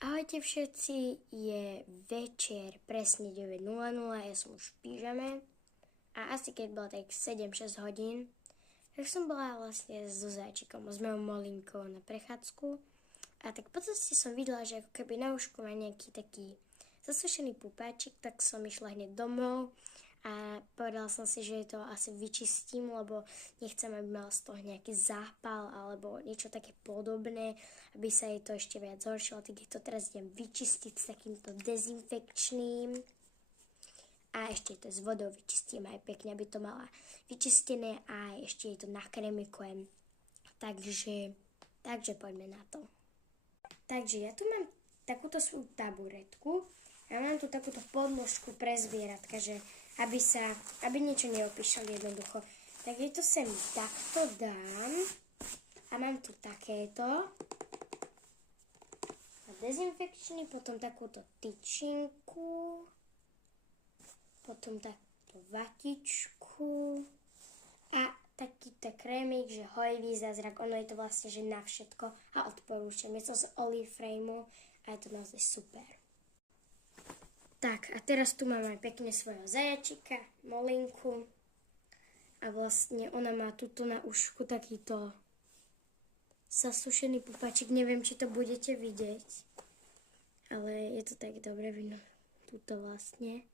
Ahojte všetci, je večer presne 9:00, ja som už v pyžame a asi keď bolo tak 7-6 hodín, tak som bola vlastne so Zajčikom, s mojou Molinkou na prechádzku a tak v podstate som videla, že ako keby na ušku má nejaký taký zasušený pupáčik, tak som išla hneď domov a povedala som si, že to asi vyčistím, lebo nechcem, aby mal z toho nejaký zápal alebo niečo také podobné, aby sa jej to ešte viac zhoršilo, tak to teraz idem vyčistiť s takýmto dezinfekčným a ešte to s vodou vyčistím aj pekne, aby to mala vyčistené a ešte jej to nakrémikujem. Takže poďme na to. Takže ja tu mám takúto svoju taburetku a mám tu takúto podnožku pre zvieratka, že aby niečo neopíšali jednoducho. Tak jej to sem takto dám a mám tu takéto dezinfekčný, potom takúto tyčinku, potom takúto vatičku a takýto krémik, že hojivý zázrak, ono je to vlastne, že na všetko a odporúčam. Je to z Oliframeu a je to naozaj super. Tak a teraz tu mám aj pekne svojho zajačika, Molinku a vlastne ona má tuto na ušku takýto zasušený pupačik, neviem, či to budete vidieť, ale je to tak dobre vidno, tuto vlastne.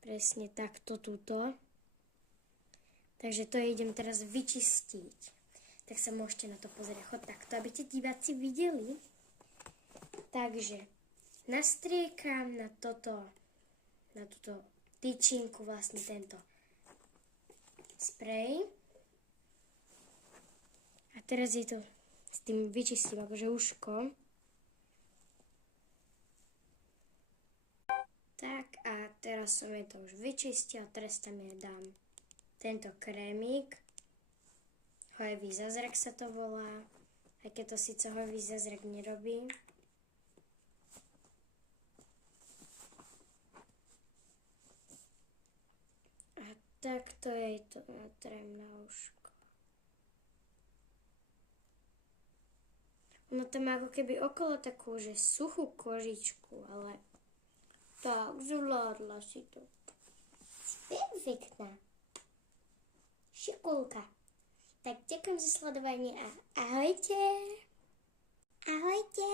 Presne takto tuto. Takže to idem teraz vyčistiť. Tak sa môžete na to pozrieť, chod takto, aby tie diváci videli. Takže nastriekam na túto tyčinku vlastne tento sprej. A teraz je to s tým vyčistím akože uško. Tak a teraz som jej to už vyčistil, teraz tam jej dám tento krémik. Hojivý zázrak sa to volá, aj keď to síce hojivý zázrak nerobí. A takto jej to natrem na uško. Ono tam má ako keby okolo takú, že suchú kožičku, ale tak, zvládla si to. Perfektná. Šikulka. Tak ďakujem za sledovanie a ahojte. Ahojte.